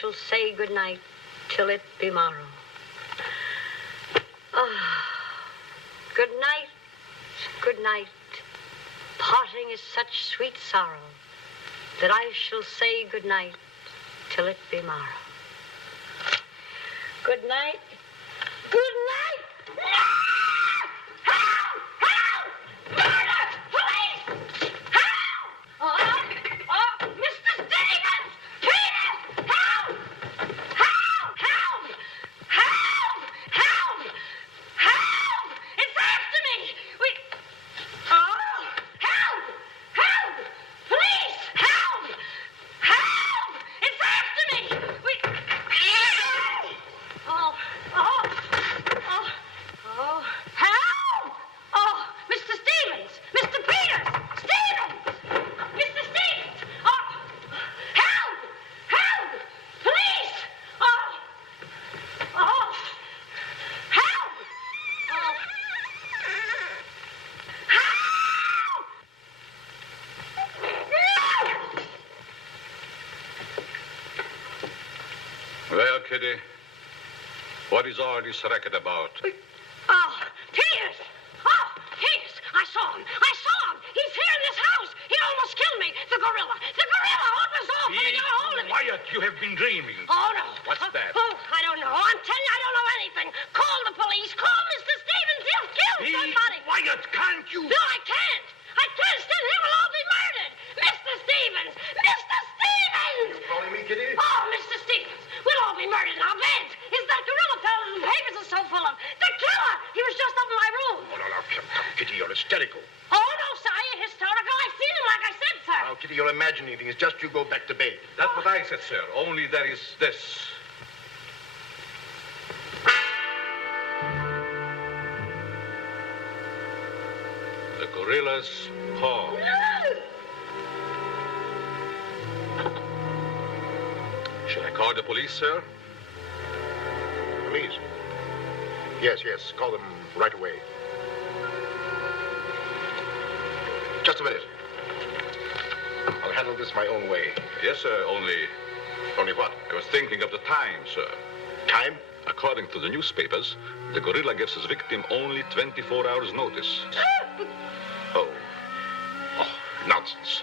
shall say good night till it be morrow. Ah, good night, good night. Parting is such sweet sorrow that I shall say good night till it be morrow. Good night. Good night. Help! Help! Murder! Police! Help! Oh, Mr. Stevens! Peter! Help! Help! Help! Help! Help! Help! It's after me! Oh! Help! Help! Police! Help! Help! It's after me! Oh! Oh! Oh! Oh! Help! Oh! Mr. Stevens! Mr. Peters! Stevens! Mr. Stevens! Oh! Help! Help! Police! Oh! Oh! Help! Oh! Help! Well, Kitty, what is all this racket about? Oh, Peters! Oh, Peters! I saw him! I saw him! He's here in this house! He almost killed me! The gorilla! The gorilla! What was all when I got a hold of him? Quiet, you have been dreaming. Oh, no. What's that? Oh, I don't know. I'm telling you, I don't know anything. Call the police. Call Mr. Stevens. He'll kill somebody. Quiet, can't you? No, I can't. I can't. Still, he will all be murdered. Mr. Stevens! Mr. Stevens! Calling me, Kitty? Oh, Mr. Stevens, we'll all be murdered in our beds. Is that gorilla fellow the papers are so full of? The killer! He was just up in my room. Oh, no, come, Kitty, you're hysterical. Oh, no, sir, you're hysterical. I've seen him, like I said, sir. Now, Kitty, you're imagining things. Just you go back to bed. That's what I said, sir. Only there is this. The gorilla's paw. Shall I call the police, sir? Police? Yes, call them right away. Just a minute. I'll handle this my own way. Yes, sir, only Only what? I was thinking of the time, sir. Time? According to the newspapers, the gorilla gives his victim only 24 hours' notice. Oh, nonsense.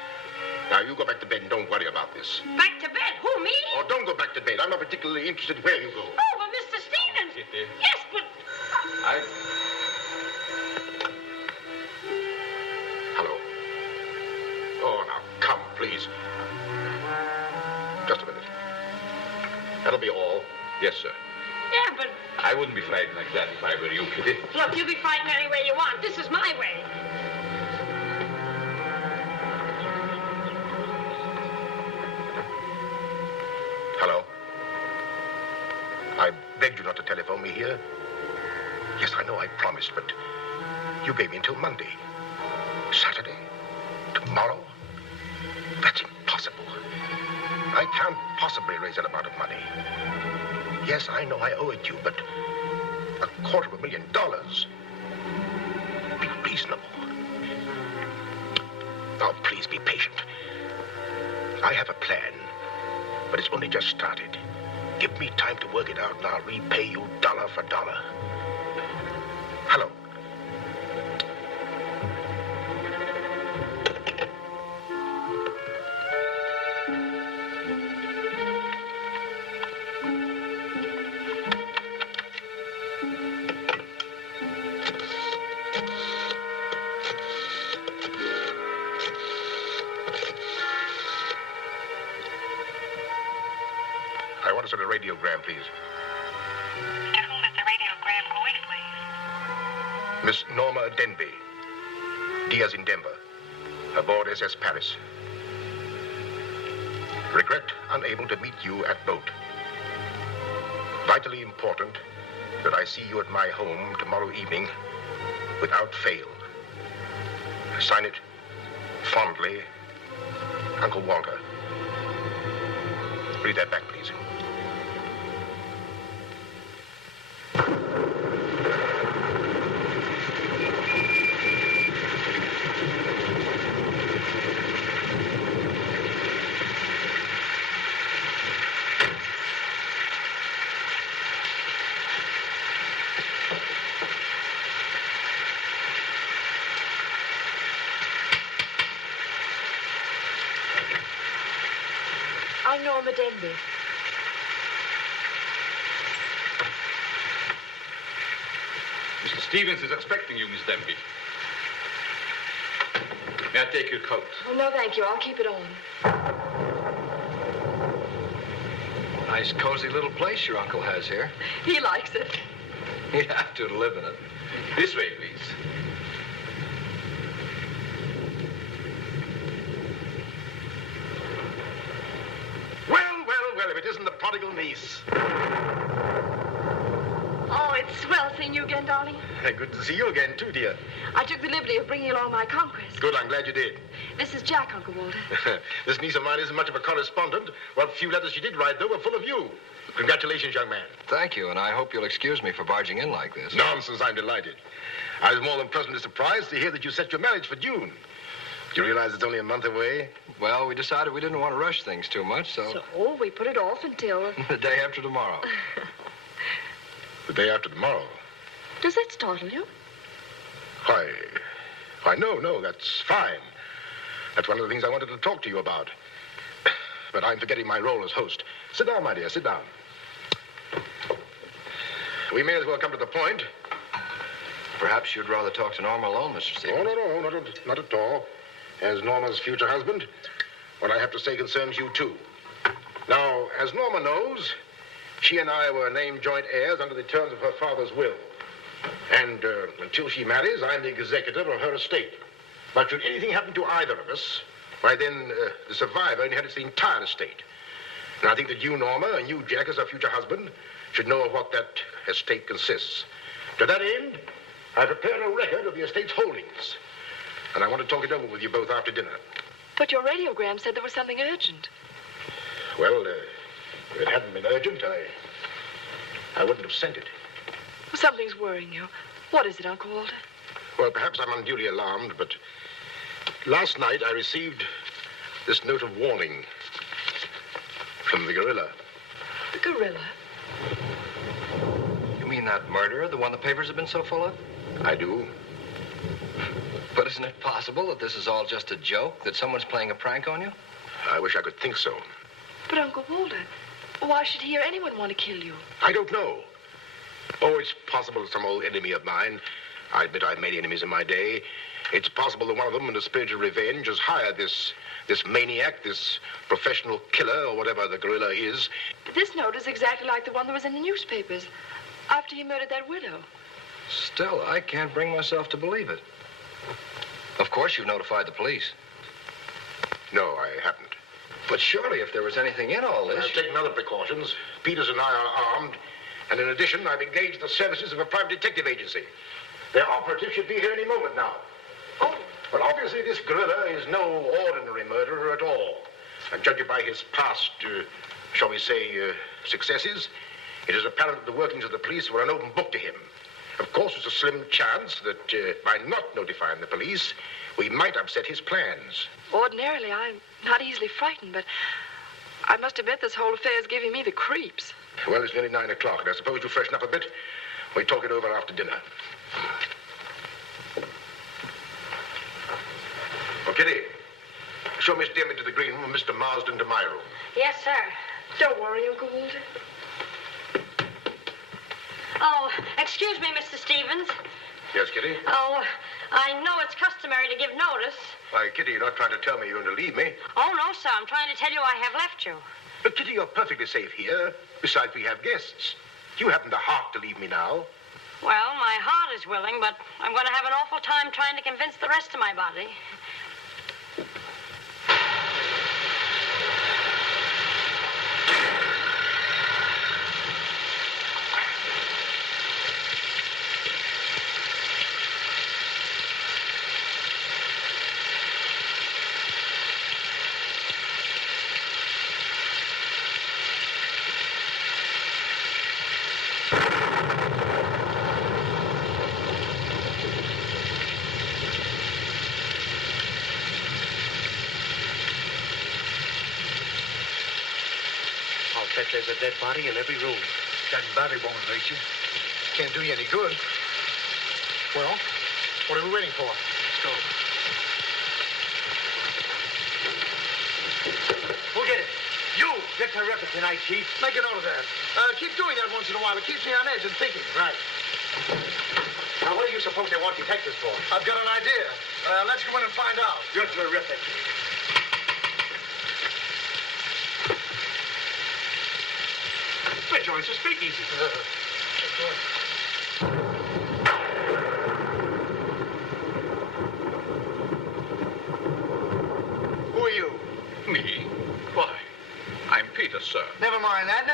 Now, you go back to bed and don't worry about this. Back to bed? Who, me? Oh, don't go back to bed. I'm not particularly interested where you go. Oh, but Mr. Stevens. Kitty. Yes, but... Hello. Oh, now, come, please. Just a minute. That'll be all. Yes, sir. Yeah, but... I wouldn't be frightened like that if I were you, Kitty. Look, you be frightened any way you want. This is my way. Hello. I begged you not to telephone me here. Yes, I know I promised, but you gave me until Monday. Saturday? Tomorrow? That's impossible. I can't possibly raise that amount of money. Yes, I know I owe it you, but $250,000. Be reasonable. Now, please be patient. I have a plan, but it's only just started. Give me time to work it out, and I'll repay you dollar for dollar. Hello. I want to send a radiogram, please. To whom is the radiogram going, please? Miss Norma Denby. Diaz in Denver. Aboard SS Paris. Regret unable to meet you at boat. Vitally important that I see you at my home tomorrow evening without fail. Sign it fondly, Uncle Walter. Read that back, please. I'm Norma Denby. Mr. Stevens is expecting you, Miss Denby. May I take your coat? Oh, no, thank you. I'll keep it on. Nice, cozy little place your uncle has here. He likes it. He'd have to live in it. This way, please. Well, if it isn't the prodigal niece. Oh, it's swell seeing you again, darling. Good to see you again, too, dear. I took the liberty of bringing along my conquest. Good, I'm glad you did. This is Jack, Uncle Walter. This niece of mine isn't much of a correspondent. What few letters she did write, though, were full of you. Congratulations, young man. Thank you, and I hope you'll excuse me for barging in like this. Nonsense, I'm delighted. I was more than pleasantly surprised to hear that you set your marriage for June. Do you realize it's only a month away? Well, we decided we didn't want to rush things too much, so So we put it off until... the day after tomorrow. The day after tomorrow. Does that startle you? Why, no, that's fine. That's one of the things I wanted to talk to you about. But I'm forgetting my role as host. Sit down, my dear, sit down. We may as well come to the point. Perhaps you'd rather talk to Norma alone, Mr. Stevens. Oh, no, not at all. As Norma's future husband, what I have to say concerns you, too. Now, as Norma knows, she and I were named joint heirs under the terms of her father's will. And until she marries, I'm the executor of her estate. But should anything happen to either of us, why then the survivor inherits the entire estate. And I think that you, Norma, and you, Jack, as her future husband, should know of what that estate consists. To that end, I prepared a record of the estate's holdings. And I want to talk it over with you both after dinner. But your radiogram said there was something urgent. Well, if it hadn't been urgent, I wouldn't have sent it. Something's worrying you. What is it, Uncle Walter? Well, perhaps I'm unduly alarmed, but last night I received this note of warning from the gorilla. The gorilla? You mean that murderer, the one the papers have been so full of? I do. But isn't it possible that this is all just a joke, that someone's playing a prank on you? I wish I could think so. But, Uncle Walter, why should he or anyone want to kill you? I don't know. Oh, it's possible that some old enemy of mine, I admit I've many enemies in my day, it's possible that one of them, in a spirit of revenge, has hired this maniac, this professional killer, or whatever the gorilla is. But this note is exactly like the one that was in the newspapers after he murdered that widow. Still, I can't bring myself to believe it. Of course you've notified the police. No, I haven't. But surely if there was anything in all this... I've taken other precautions. Peters and I are armed. And in addition, I've engaged the services of a private detective agency. Their operative should be here any moment now. Oh. But obviously this gorilla is no ordinary murderer at all. And judging by his past, shall we say, successes, it is apparent that the workings of the police were an open book to him. Of course, there's a slim chance that by not notifying the police, we might upset his plans. Ordinarily, I'm not easily frightened, but I must admit this whole affair is giving me the creeps. Well, it's nearly 9 o'clock, and I suppose you freshen up a bit. We talk it over after dinner. Oh, Kitty, show Miss Dim into the green room and Mr. Marsden to my room. Yes, sir. Don't worry, Uncle Walter. Oh, excuse me, Mr. Stevens. Yes, Kitty? Oh, I know it's customary to give notice. Why, Kitty, you're not trying to tell me you're going to leave me. Oh, no, sir. I'm trying to tell you I have left you. But, Kitty, you're perfectly safe here. Besides, we have guests. You haven't the heart to leave me now. Well, my heart is willing, but I'm going to have an awful time trying to convince the rest of my body. Bet there's a dead body in every room. That body won't hurt you. Can't do you any good. Well, what are we waiting for? Let's go. Who did it? You! You're terrific tonight, Chief. Make a note of that. Keep doing that once in a while. It keeps me on edge and thinking. Right. Now, what do you suppose they want detectives for? I've got an idea. Let's go in and find out. You're terrific. We're joints a speakeasy. Who are you? Me? Why? I'm Peter, sir. Never mind that.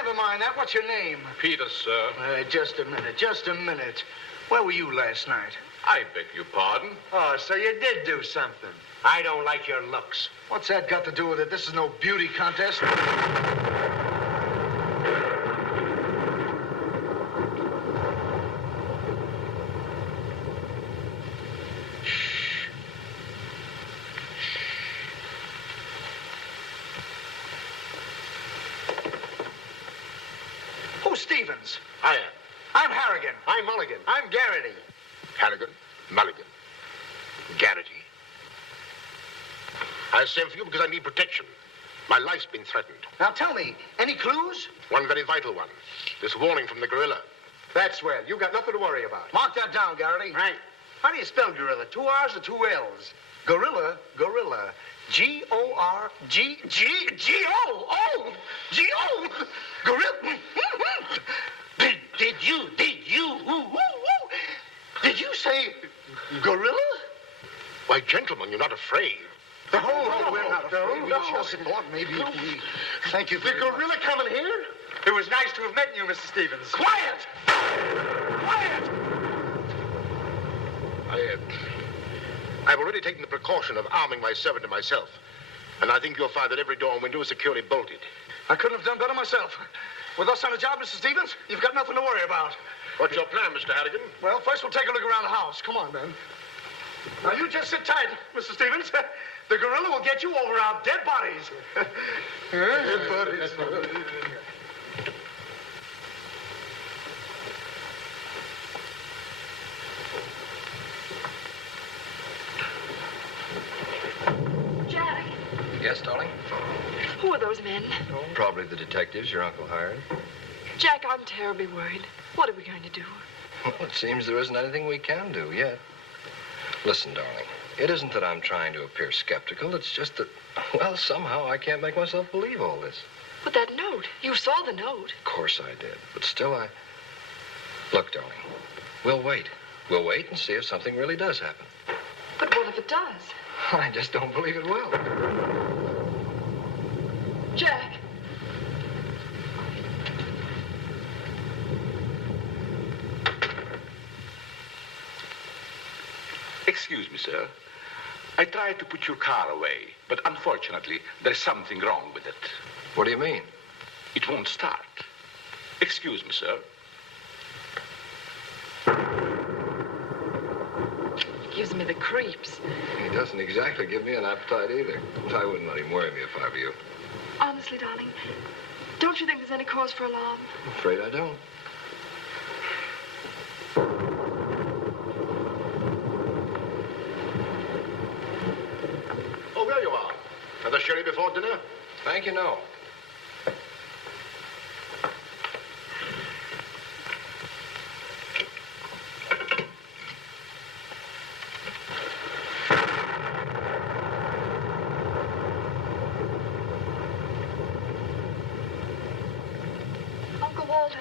What's your name? Peter, sir. Just a minute. Where were you last night? I beg your pardon. Oh, so you did do something. I don't like your looks. What's that got to do with it? This is no beauty contest. Who's Stevens? I am. I'm Harrigan. I'm Mulligan. I'm Garrity. Harrigan, Mulligan, Garrity. I sent for you because I need protection. My life's been threatened. Now tell me, any clues? One very vital one. This warning from the gorilla. That's well. You got nothing to worry about. Mark that down, Garrity. Right. How do you spell gorilla? 2 R's or 2 L's? Gorilla. G-O-R-G-G-G-O. G-O. Gorilla. Did you say gorilla? Why, gentlemen, you're not afraid. Oh, we're not afraid. We just thought maybe if we... Thank you The very much. gorilla coming here? It was nice to have met you, Mr. Stevens. Quiet! I've already taken the precaution of arming my servant and myself. And I think you'll find that every door and window is securely bolted. I couldn't have done better myself. With us on the job, Mr. Stevens, you've got nothing to worry about. What's your plan, Mr. Harrigan? Well, first we'll take a look around the house. Come on, man. Now, you just sit tight, Mr. Stevens. The gorilla will get you over our dead bodies. Dead bodies. Jack, Yes, darling? who are those men? Probably the detectives your uncle hired. Jack, I'm terribly worried. What are we going to do? Well, it seems there isn't anything we can do yet. Listen, darling, it isn't that I'm trying to appear skeptical. It's just that, well, somehow I can't make myself believe all this. But that note, you saw the note. Of course I did, but still Look, darling, we'll wait. We'll wait and see if something really does happen. But what if it does? I just don't believe it will. Jack. Excuse me, sir. I tried to put your car away, but unfortunately, there's something wrong with it. What do you mean? It won't start. Excuse me, sir. Gives me the creeps. He doesn't exactly give me an appetite either. I wouldn't let him worry me if I were you. Honestly, darling, don't you think there's any cause for alarm? I'm afraid I don't. Oh, there you are. Another sherry before dinner? Thank you, no. Uncle Walter,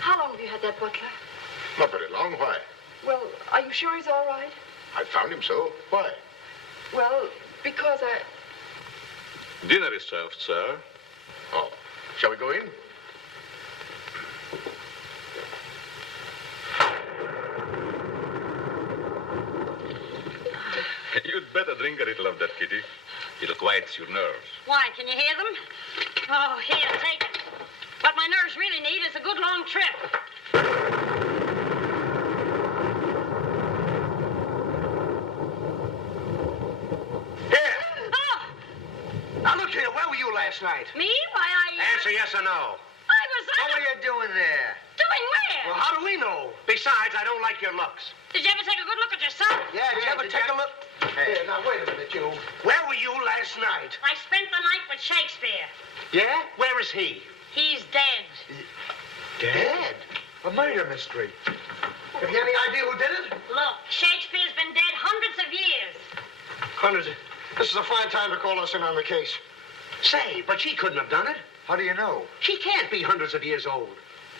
how long have you had that butler? Not very long. Why? Well, are you sure he's all right? I found him so. Why? Well, because Dinner is served, sir. Oh, shall we go in? You'd better drink a little of that, Kitty. It'll quiet your nerves. Why, can you hear them? Oh, here, take it. What my nerves really need is a good long trip. Here. Oh, Now, look here. Where were you last night? me? Why, Answer yes or no. I was What were you doing there? Doing where? Well, how do we know? Besides, I don't like your looks. Did you ever take a good look at yourself? Yeah, did you ever take a look? Here, now, wait a minute, you. Where were you last night? I spent the night with Shakespeare. Yeah? Where is he? He's dead. Dead? A murder mystery. Have you any idea who did it? Look, Shakespeare's been dead hundreds of years. Hundreds. This is a fine time to call us in on the case. Say, but she couldn't have done it. How do you know? She can't be hundreds of years old.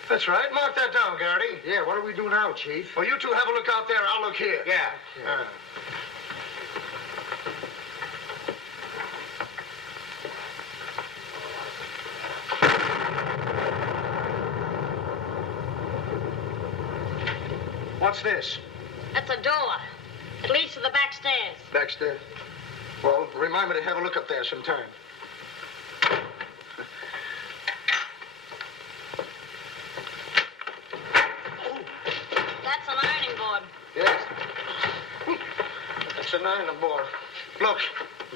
That's right. Mark that down, Garrity. Yeah, what do we do now, Chief? Well, you two have a look out there. I'll look here. Yeah. What's this? That's a door. It leads to the back stairs. Backstairs. Well, remind me to have a look up there sometime. That's an ironing board. Yes. That's an iron board. Look,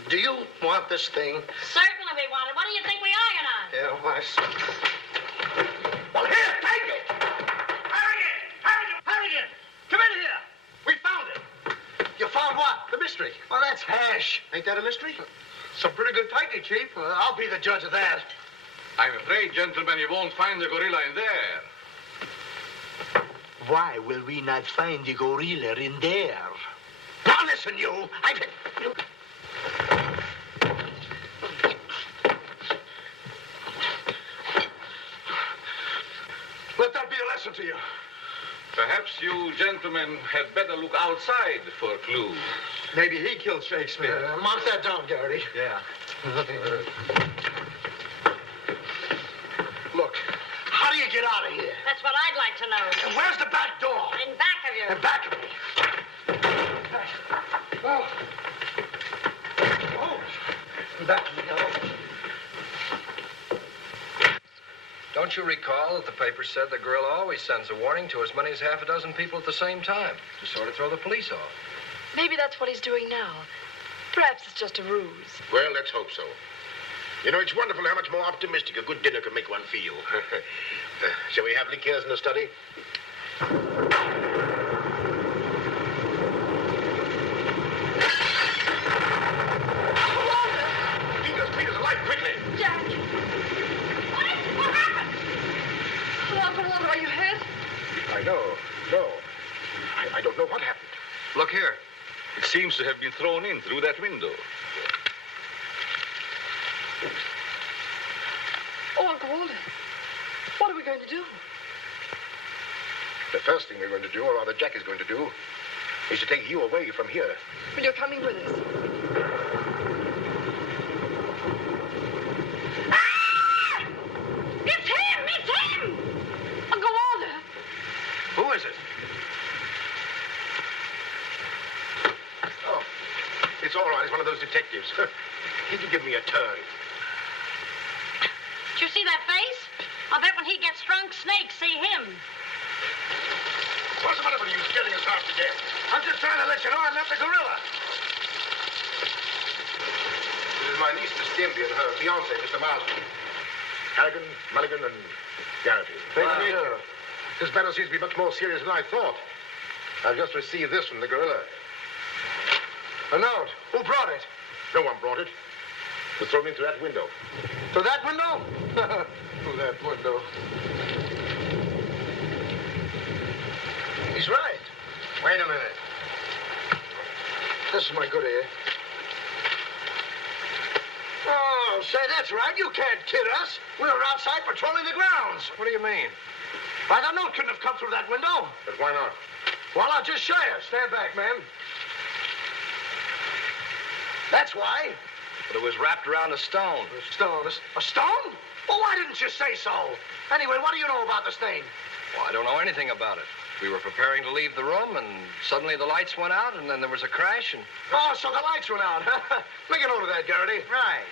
do you want this thing? Certainly we want it. What do you think we iron on? Yeah, well, I see. Well, here, take it! Harrigan! Come in here! We found it. You found what? The mystery. Well, that's hash. Ain't that a mystery? Some pretty good tightly, Chief. I'll be the judge of that. I'm afraid, gentlemen, you won't find the gorilla in there. Why will we not find the gorilla in there? Now listen, you. Let that be a lesson to you. Perhaps you gentlemen had better look outside for clues. Maybe he killed Shakespeare. Mark that down, Garrity. Yeah. Look, how do you get out of here? That's what I'd like to know. And where's the back door? In back of you. In back of me. Oh. In back of me, Don't you recall that the paper said the gorilla always sends a warning to as many as half a dozen people at the same time to sort of throw the police off? Maybe that's what he's doing now. Perhaps it's just a ruse. Well, let's hope so. You know, it's wonderful how much more optimistic a good dinner can make one feel. Shall we have liqueurs in the study? Peter's alive, quickly! Jack! What happened? Oh, Uncle Walter, are you hurt? I know. No. I don't know what happened. Look here. It seems to have been thrown in through that window. Oh, Uncle Walter, what are we going to do? The first thing we're going to do, or rather Jack is going to do, is to take you away from here. Well, you're coming with us. Ah! It's him! It's him! Uncle Walter! Who is it? Oh, it's all right. It's one of those detectives. He can give me a turn. Did you see that face? I bet when he gets drunk, snakes see him. What's the matter with you scaring us half to death? I'm just trying to let you know I'm not the gorilla. This is my niece, Miss Stimby, and her fiancé, Mr. Marsden. Harrigan, Mulligan, and Garrity. Thank you. This matter seems to be much more serious than I thought. I've just received this from the gorilla. A note. Who brought it? No one brought it. It was thrown in through that window. Through that window? Through that window. He's right. Wait a minute. This is my good ear. Oh, say, that's right. You can't kid us. We were outside patrolling the grounds. What do you mean? Why, the note couldn't have come through that window. But why not? Well, I'll just show you. Stand back, man. That's why. But it was wrapped around a stone. A stone. A stone? Well, why didn't you say so? Anyway, what do you know about this thing? Well, I don't know anything about it. We were preparing to leave the room, and suddenly the lights went out, and then there was a crash, and... Oh, so the lights went out. Make a note of that, Garrity. Right.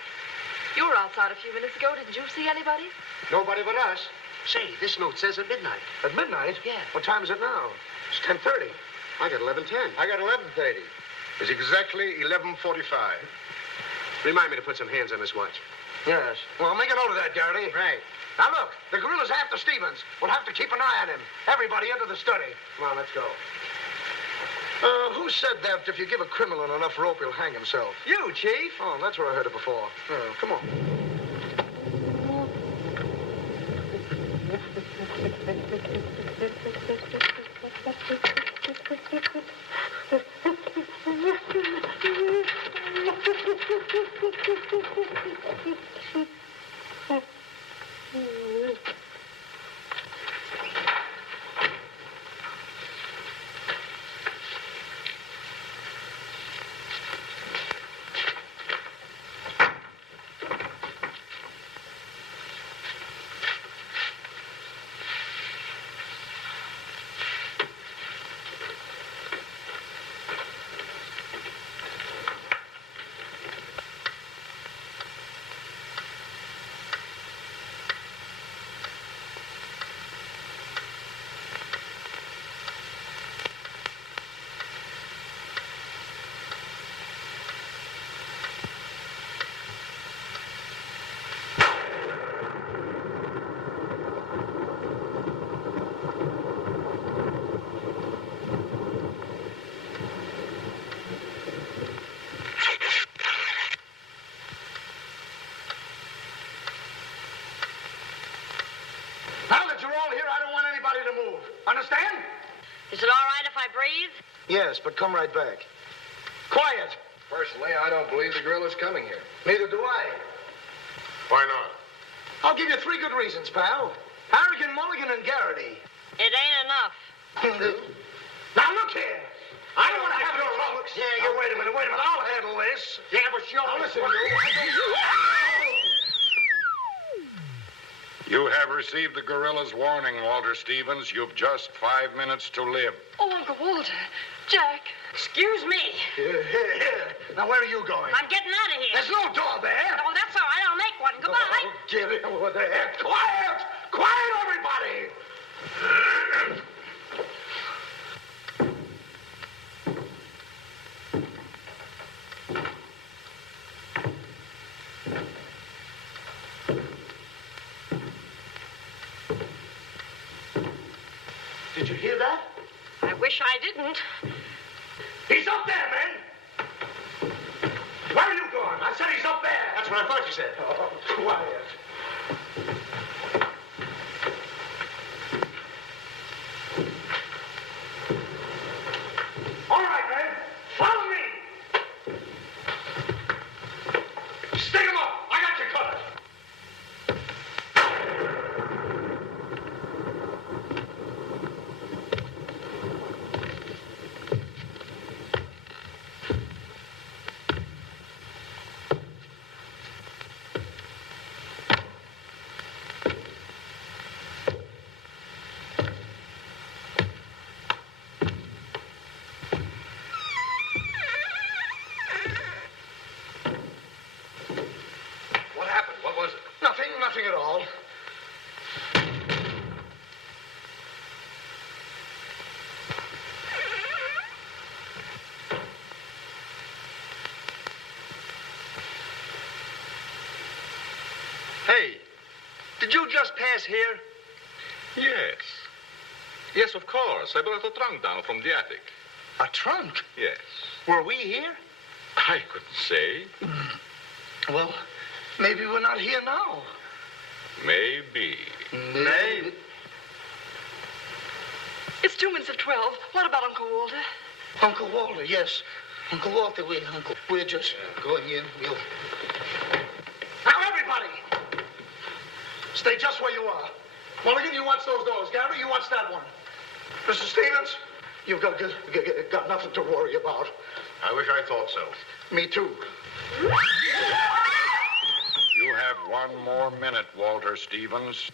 You were outside a few minutes ago. Didn't you see anybody? Nobody but us. Say, this note says at midnight. At midnight? Yeah. What time is it now? It's 10:30. I got 11:10. I got 11:30. It's exactly 11:45. Remind me to put some hands on this watch. Yes. Well, make a note of that, Garrity. Right. Now, look, the gorilla's after Stevens. We'll have to keep an eye on him. Everybody into the study. Come on, let's go. Who said that if you give a criminal enough rope, he'll hang himself? You, Chief. Oh, that's where I heard it before. Oh, come on. Now that you're all here, I don't want anybody to move. Understand? Is it all right if I breathe? Yes, but come right back. Quiet. Personally, I don't believe the gorilla's coming here. Neither do I. Why not? I'll give you 3 good reasons, pal. Harrigan, Mulligan, and Garrity. It ain't enough. Now, look here. I don't want to have your troubles. Yeah, wait a minute. I'll handle this. Yeah, but sure. Now, listen, You have received the gorilla's warning, Walter Stevens. You've just 5 minutes to live. Oh, Uncle Walter. Jack. Excuse me. Here. Now, where are you going? I'm getting out of here. There's no door there. Oh, that's all right. I'll make one. Goodbye. Oh, get it over there. Quiet! Quiet, everybody! Did you hear that? I wish I didn't. He's up there, man! Where are you going? I said he's up there! That's what I thought you said. Oh, quiet. All right, man. Follow me! Stick him up! I got you covered! What happened? What was it? Nothing at all. Hey, did you just pass here? Yes. Yes, of course. I brought a trunk down from the attic. A trunk? Yes. Were we here? I couldn't say. Well, maybe we're not here now. Maybe. Maybe. It's 2 minutes of 12. What about Uncle Walter? Uncle Walter, yes. Uncle Walter, we're just going in. Now, everybody! Stay just where you are. Mulligan, you watch those doors. Gary, you watch that one. Mr. Stevens, you've got nothing to worry about. I wish I thought so. Me too. You have 1 more minute, Walter Stevens.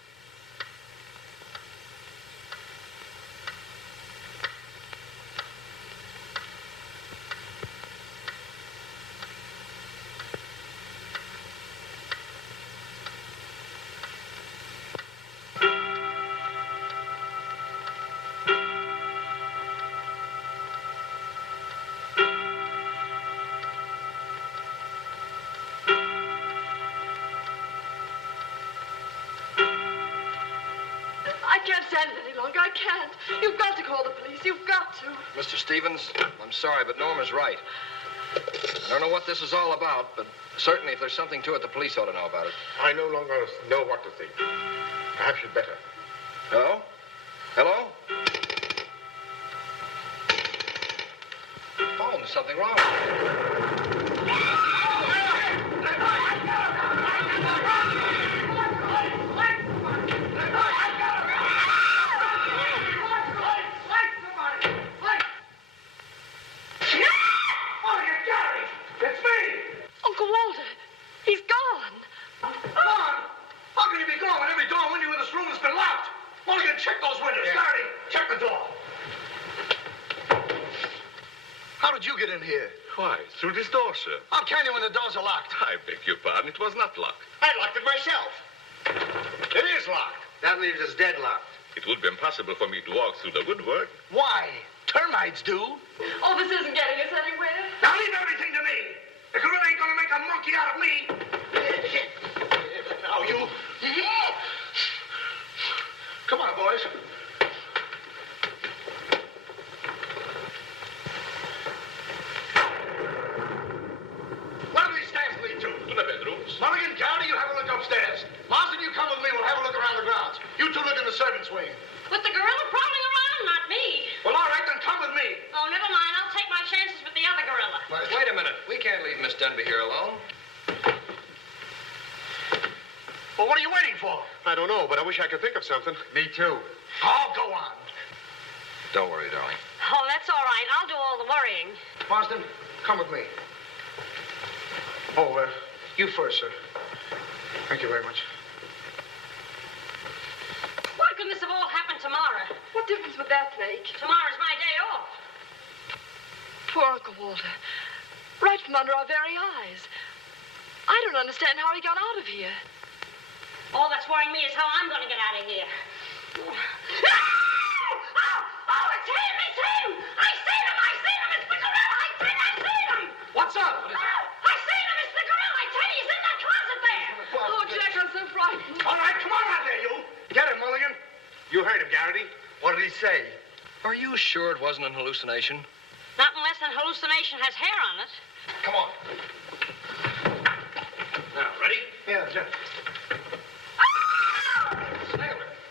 I can't stand it any longer. I can't. You've got to call the police. You've got to. Mr. Stevens, I'm sorry, but Norma's right. I don't know what this is all about, but certainly if there's something to it, the police ought to know about it. I no longer know what to think. Perhaps you'd better. Oh? something wrong with you. Uncle Walter, he's gone. Gone? How can you be gone when every door and window in this room has been locked? Mulligan, check those windows. Garrity, check the door. How did you get in here? Why, through this door, sir. How can you when the doors are locked? I beg your pardon, it was not locked. I locked it myself. It is locked. That leaves us deadlocked. It would be impossible for me to walk through the woodwork. Why? Termites do. Oh, this isn't getting us anywhere. Now leave everything to me. The gorilla ain't gonna make a monkey out of me. Now you. Come on, boys. Where do these stairs lead to? To the bedrooms. Mulligan, Garrity, you have a look upstairs. Marsden, you come with me. We'll have a look around the grounds. You two look in the servants' wing. With the gorilla prowling around, not me. Well, all right, then come with me. Oh, never mind. I'll take my chances with the other gorilla. Wait a minute. We can't leave Miss Denby here alone. Well, what are you waiting for? I don't know, but I wish I could think of something. Me too. Oh, go on. Don't worry, darling. Oh, that's all right. I'll do all the worrying. Marsden, come with me. Oh, you first, sir. Thank you very much. Why couldn't this have all happened tomorrow? What difference would that make? Tomorrow's my day off. Poor Uncle Walter. Right from under our very eyes. I don't understand how he got out of here. All that's worrying me is how I'm going to get out of here. Oh, it's him! It's him! I seen him! I seen him! It's the gorilla! I seen him! What's up? Oh, I seen him! It's the gorilla! I tell you, he's in that closet there! Oh, Jack, I'm so frightened. All right, come on out there, you. Get him, Mulligan. You heard him, Garrity. What did he say? Are you sure it wasn't an hallucination? Not unless an hallucination has hair on it. Come on. Now, ready? Yeah, Jeff.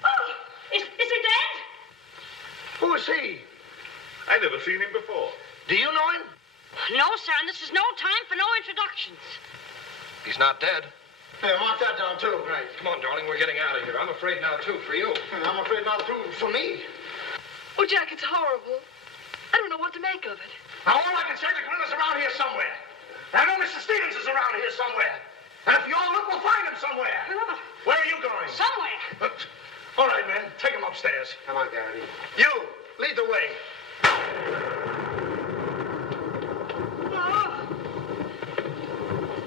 Oh, is he dead? Who is he? I never seen him before. Do you know him? No, sir, and this is no time for no introductions. He's not dead. Yeah, mark that down, too. Right. Come on, darling. We're getting out of here. I'm afraid now, too, for you. I'm afraid not too for me. Oh, Jack, it's horrible. I don't know what to make of it. Now, all I can say, the gorilla's around here somewhere. I know Mr. Stevens is around here somewhere. And if you all look, we'll find him somewhere. Where are you going? Somewhere. All right, man. Take him upstairs. Come on, Garrity. You, lead the way.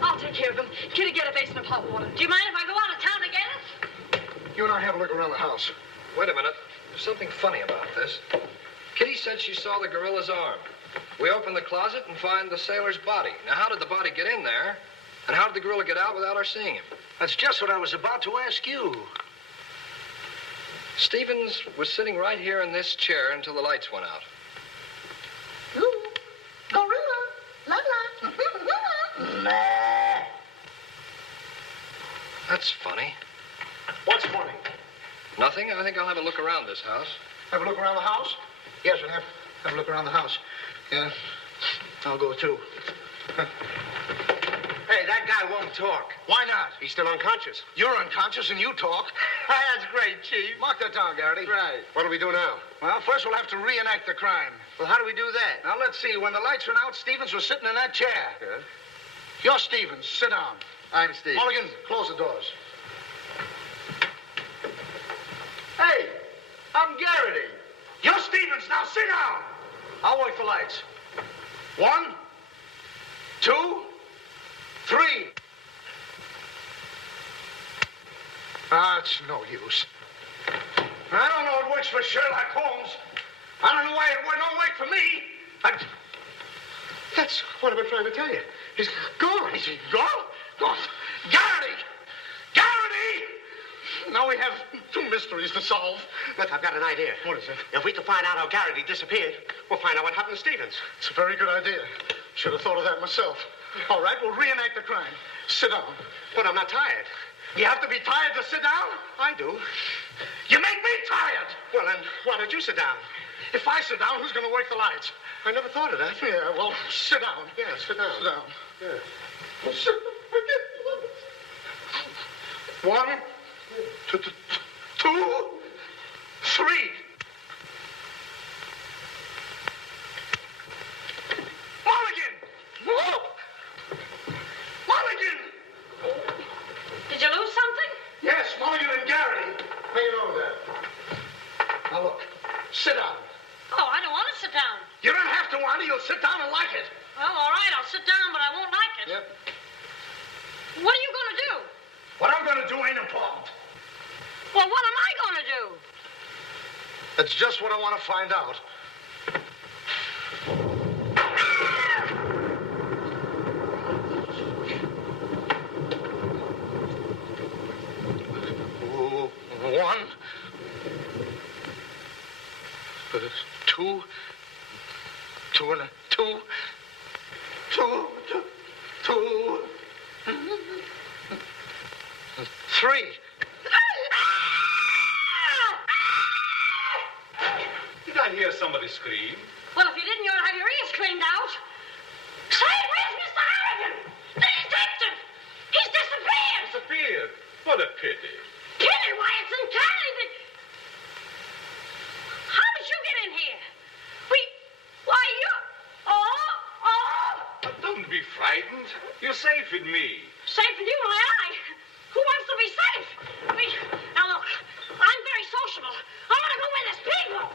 I'll take care of him. Kitty, get a basin of hot water. Do you mind if I go out of town to get it? You and I have a look around the house. Wait a minute. There's something funny about this. Kitty said she saw the gorilla's arm. We open the closet and find the sailor's body. Now, how did the body get in there? And how did the gorilla get out without our seeing him? That's just what I was about to ask you. Stevens was sitting right here in this chair until the lights went out. Ooh, gorilla. La la. Nah. That's funny. What's funny? Nothing. I think I'll have a look around this house. Have a look around the house? Yes, we'll have a look around the house. Yeah, I'll go too. Hey, that guy won't talk. Why not? He's still unconscious. You're unconscious and you talk. That's great, Chief. Mark that down, Garrity. Right. What do we do now? Well, first we'll have to reenact the crime. Well, how do we do that? Now, let's see. When the lights went out, Stevens was sitting in that chair. Yeah? You're Stevens. Sit down. I'm Steve. Mulligan, close the doors. Hey, I'm Garrity. You're Stevens. Now sit down. I'll wait for lights. 1, 2, 3. It's no use. I don't know it works for Sherlock Holmes. I don't know why it don't work for me. That's what I've been trying to tell you. He's gone. Is he gone? Gone. Garrity! Garrity! Now we have 2 mysteries to solve. Look, I've got an idea. What is it? If we can find out how Garrity disappeared, we'll find out what happened to Stevens. It's a very good idea. Should have thought of that myself. All right, we'll reenact the crime. Sit down. But I'm not tired. You have to be tired to sit down? I do. You make me tired. Well, then, why don't you sit down? If I sit down, who's going to work the lights? I never thought of that. Yeah, well, sit down. Yeah, sit down. Sit down. Yeah. Sit down. One, two, three. Mulligan! Whoa! Mulligan! Did you lose something? Yes, Mulligan and Gary. How you know that? Now look, sit down. Oh, I don't want to sit down. You don't have to want it. You'll sit down and like it. Well, all right, I'll sit down, but I won't like it. Yep. What are you going to do? What I'm going to do ain't important. Well, what am I going to do? That's just what I want to find out. One, two, three. Did I hear somebody scream? Well, if you didn't, you'll have your ears cleaned out. Say, where's Mr. Harrigan? The detective! He's disappeared! Disappeared? What a pity. Pity? Why, it's entirely... How did you get in here? Why, you... Oh! But don't be frightened. You're safe with me. Safe with you, my eye. Who wants to be safe? Now, look, I'm very sociable. I want to go where there's people.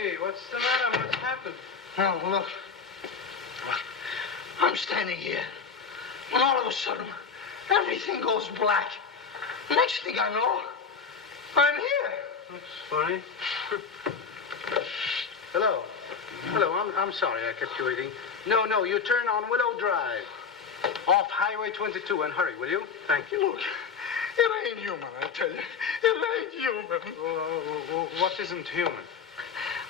Hey, what's the matter? What's happened? Now, look. I'm standing here. When all of a sudden, everything goes black. Next thing I know, I'm here. That's funny. Hello. Hello, I'm sorry I kept you waiting. No, you turn on Willow Drive. Off Highway 22 and hurry, will you? Thank you. Look, it ain't human, I tell you. It ain't human. What isn't human?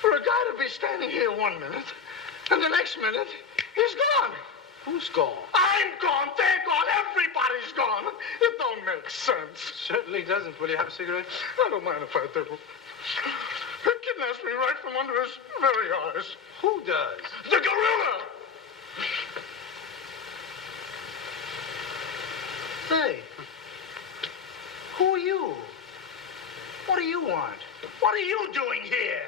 For a guy to be standing here 1 minute, and the next minute, he's gone. Who's gone? I'm gone. They're gone. Everybody's gone. It don't make sense. Certainly doesn't. Will you have a cigarette? I don't mind if I do. He kidnaps me right from under his very eyes. Who does? The gorilla! Hey. Who are you? What do you want? What are you doing here?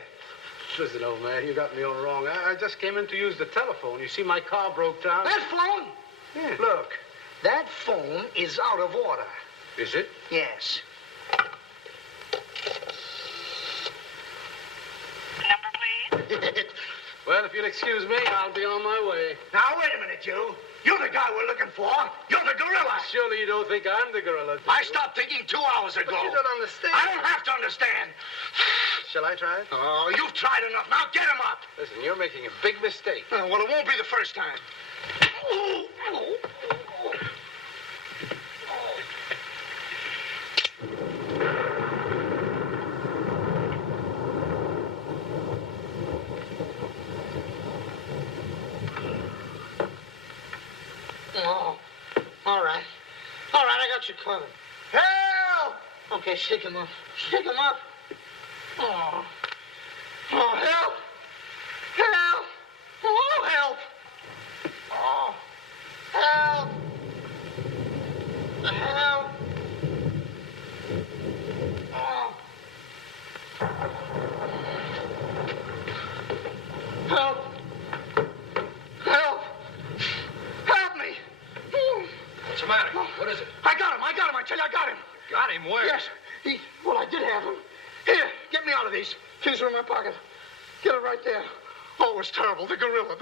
Listen, old man, you got me all wrong. I just came in to use the telephone. You see, my car broke down. That phone? Yeah. Look, that phone is out of order. Is it? Yes. Number, please. Well, if you'll excuse me, I'll be on my way. Now, wait a minute, you. You're the guy we're looking for. You're the gorilla. Surely you don't think I'm the gorilla, do I you? stopped thinking 2 hours ago. But you don't understand. I don't have to understand. Shall I try it? Oh, you've tried enough. Now get him up. Listen, you're making a big mistake. Well, it won't be the first time. Oh, all right. All right, I got you covered. Help! Okay, shake him up. Shake him up. Oh. Oh, help! Help! Oh, help! Oh, help! Help! Oh. Help! Help! Help me! What's the matter? What is it? I got him, I tell you, I got him. Got him where? Yes, well, I did have him. Here, get me out of these. Keys are in my pocket. Get it right there. Oh, it was terrible. The gorilla.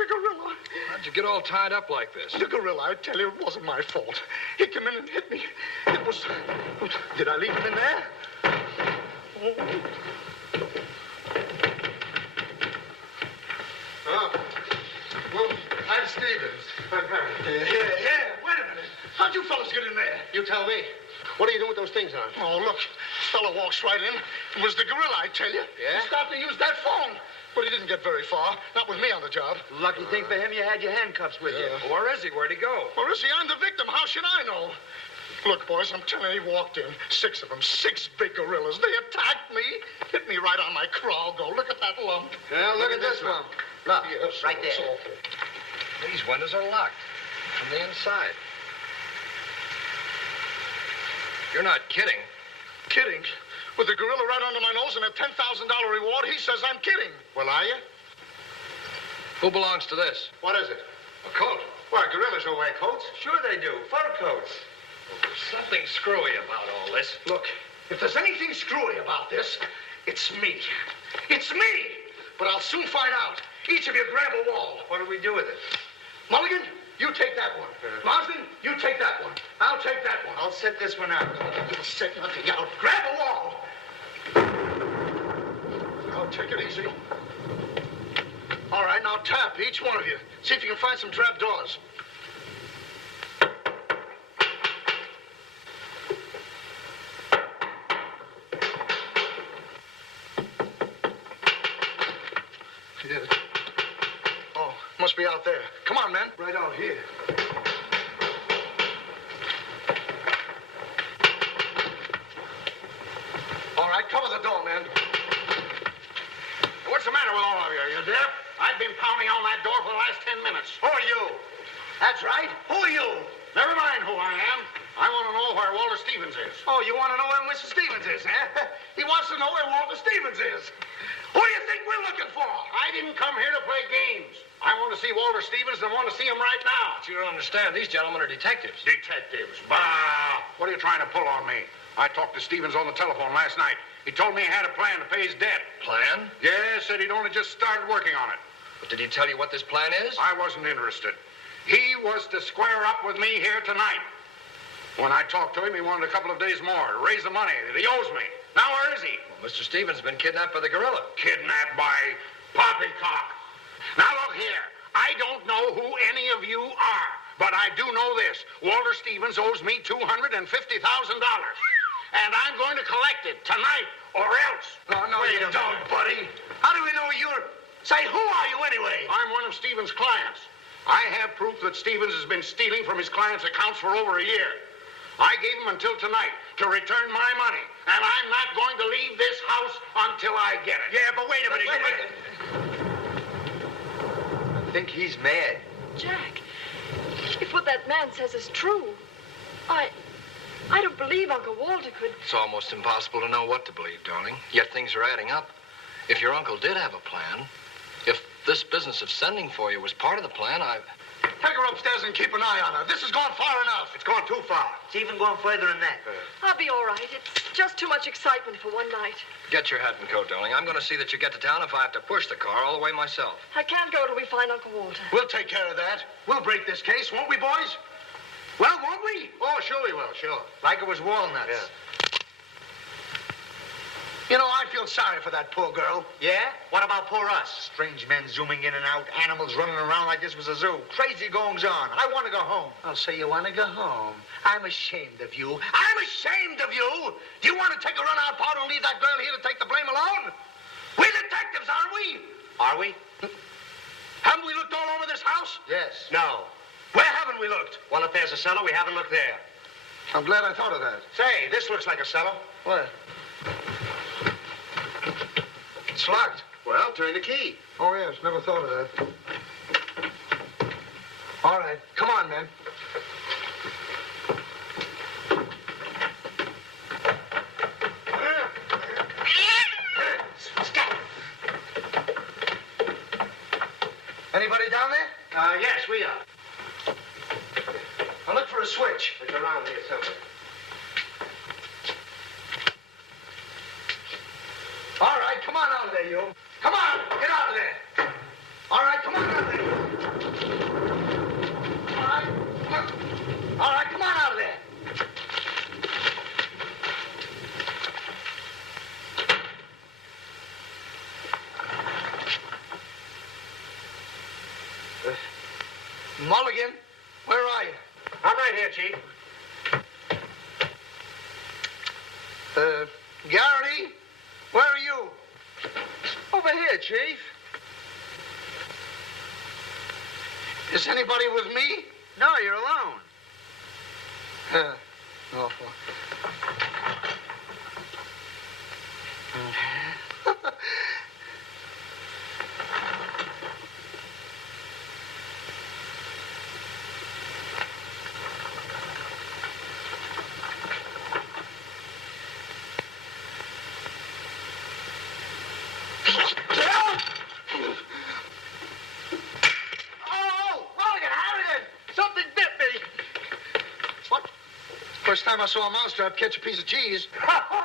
How'd you get all tied up like this? The gorilla, I tell you, it wasn't my fault. He came in and hit me. It was... Did I leave him in there? Oh. Well, I'm Stevens. I'm Harry. Yeah. Wait a minute. How'd you fellas get in there? You tell me. What are you doing with those things on? Oh, look. Fella walks right in. It was the gorilla, I tell you. Yeah? He started to use that phone. But he didn't get very far. Not with me on the job. Lucky thing for him you had your handcuffs with you. Where is he? Where'd he go? Or is he? I'm the victim. How should I know? Look, boys, I'm telling you, he walked in. 6 of them. 6 big gorillas. They attacked me. Hit me right on my crawl. Go, look at that lump. Well, look at this one. Look, Yes, right it's there. awful. These windows are locked from the inside. You're not kidding. Kidding? With the gorilla right under my nose and a $10,000 reward, he says I'm kidding. Well, are you? Who belongs to this? What is it? A coat. Why, gorillas don't wear coats. Sure they do. Fur coats. There's something screwy about all this. Look, if there's anything screwy about this, it's me. It's me! But I'll soon find out. Each of you grab a wall. What do we do with it? Mulligan, you take that one. Marsden, you take that one. I'll take that one. I'll set this one out. You'll set nothing out. Grab a wall. I'll take it easy. All right, now tap, each one of you. See if you can find some trap doors. You did it. Oh, must be out there. Come on, men. Right out here. All right, cover the door, man. What's the matter with all of you? Are you deaf? I've been pounding on that door for the last 10 minutes. Who are you? That's right. Who are you? Never mind who I am. I want to know where Walter Stevens is. Oh, you want to know where Mr. Stevens is, eh? He wants to know where Walter Stevens is. Who do you think we're looking for? I didn't come here to play games. I want to see Walter Stevens and I want to see him right now. But you don't understand. These gentlemen are detectives. Detectives? Bah! What are you trying to pull on me? I talked to Stevens on the telephone last night. He told me he had a plan to pay his debt. Plan? Yes, said he'd only just started working on it. But did he tell you what this plan is? I wasn't interested. He was to square up with me here tonight. When I talked to him, he wanted a couple of days more to raise the money that he owes me. Now, where is he? Well, Mr. Stevens has been kidnapped by the gorilla. Kidnapped by Poppycock. Now, look here. I don't know who any of you are, but I do know this. Walter Stevens owes me $250,000. And I'm going to collect it tonight or else. No, you don't, buddy. How do we know you're... Say, who are you anyway? I'm one of Stevens' clients. I have proof that Stevens has been stealing from his clients' accounts for over a year. I gave him until tonight to return my money, and I'm not going to leave this house until I get it. Yeah, but wait a minute. I think he's mad. Jack, if what that man says is true, I don't believe Uncle Walter could... It's almost impossible to know what to believe, darling. Yet things are adding up. If your uncle did have a plan, if this business of sending for you was part of the plan, Take her upstairs and keep an eye on her. This has gone far enough. It's gone too far. It's even going further than that. I'll be all right. It's just too much excitement for one night. Get your hat and coat, darling. I'm going to see that you get to town if I have to push the car all the way myself. I can't go till we find Uncle Walter. We'll take care of that. We'll break this case, won't we, boys? Well, won't we? Oh, sure we will, sure. Like it was walnuts. Yeah. You know, I feel sorry for that poor girl. Yeah? What about poor us? Strange men zooming in and out, animals running around like this was a zoo. Crazy goings on. I want to go home. I'll say you want to go home. I'm ashamed of you. I'm ashamed of you. Do you want to take a run out part and leave that girl here to take the blame alone? We're detectives, aren't we? Are we? Haven't we looked all over this house? Yes. No. Where haven't we looked? Well, if there's a cellar, we haven't looked there. I'm glad I thought of that. Say, this looks like a cellar. What? It's locked. Well, turn the key. Oh, yes. Never thought of that. All right. Come on, men. Yes, we are. Now look for a switch. It's around here somewhere. All right, come on out of there, you. Come on, get out of there. All right, come on out of there. All right, come on out of there. Mulligan, where are you? I'm right here, Chief. Garrity, where are you? Over here, Chief. Is anybody with me? No, you're alone. Awful. First time I saw a mousetrap catch a piece of cheese. Harrigan!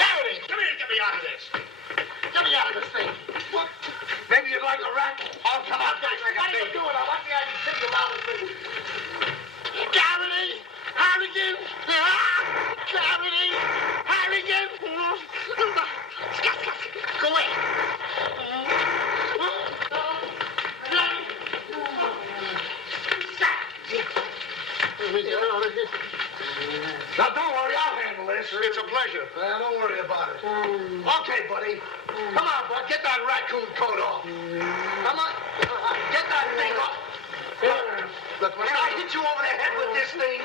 Garrity! Come here and get me out of this. Get me out of this thing. What? Maybe you'd like a rat? Oh, come on. What are you doing? I want the I can think about it. Garrity! Harrigan! Garrity! Harrigan! Go away. Now, don't worry, I'll handle this. It's a pleasure. Don't worry about it. Okay, buddy. Come on, bud. Get that raccoon coat off. Come on. Get that thing off. Look, when I hit you over the head with this thing...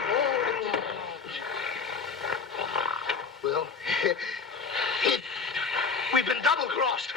Well, we've been double-crossed.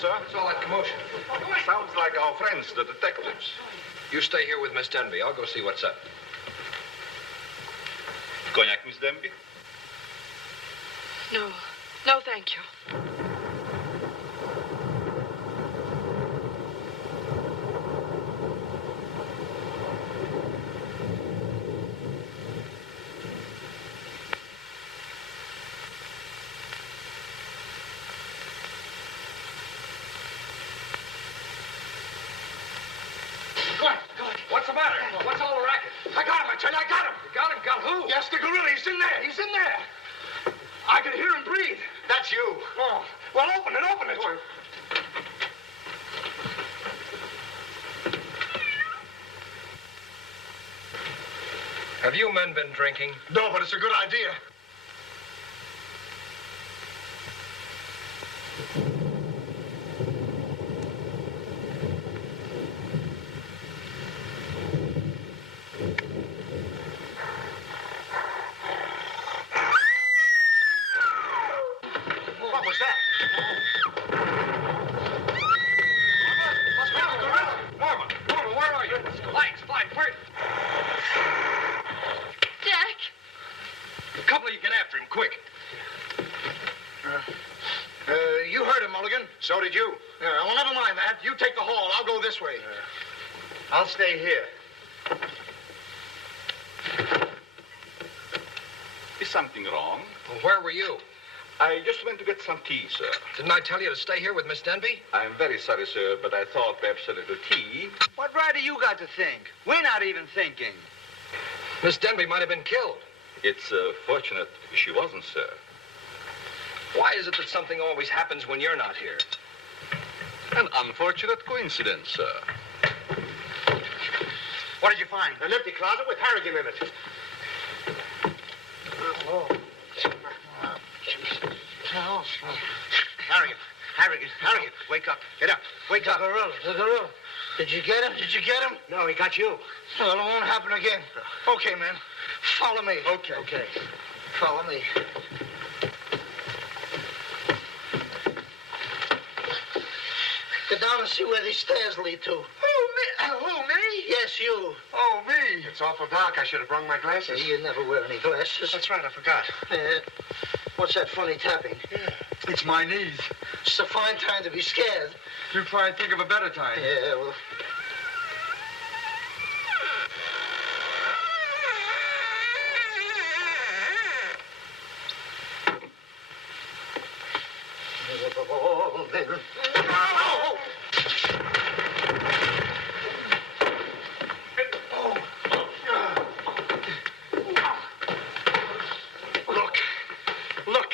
What's all that commotion? Sounds like our friends, the detectives. You stay here with Miss Denby. I'll go see what's up. Cognac, Miss Denby? No. No, thank you. What's the matter? What's all the racket? I got him, I tell you, I got him. You got him? Got who? Yes, the gorilla. He's in there. He's in there. I can hear him breathe. That's you. Oh, well, open it, open it. Have you men been drinking? No, but it's a good idea. What was that? Norman, where are you? Lights, fly, quick. Jack! A couple of you get after him, quick. You heard him, Mulligan. So did you. Yeah, well, never mind that. You take the hall. I'll go this way. I'll stay here. Is something wrong? Well, where were you? I just went to get some tea, sir. Didn't I tell you to stay here with Miss Denby? I'm very sorry, sir, but I thought perhaps a little tea. What right do you got to think? We're not even thinking. Miss Denby might have been killed. It's fortunate she wasn't, sir. Why is it that something always happens when you're not here? An unfortunate coincidence, sir. What did you find? An empty closet with Harrigan in it. Harrigan, wake up. Get up. Wake up. The gorilla. Did you get him? Did you get him? No, he got you. Well, it won't happen again. Okay, man. Follow me. Okay. Follow me. Get down and see where these stairs lead to. Who, me? Yes, you. Oh, me. It's awful dark. I should have brought my glasses. You never wear any glasses. That's right, I forgot. What's that funny tapping? It's my knees. It's a fine time to be scared. You try and think of a better time. Yeah, well... Look.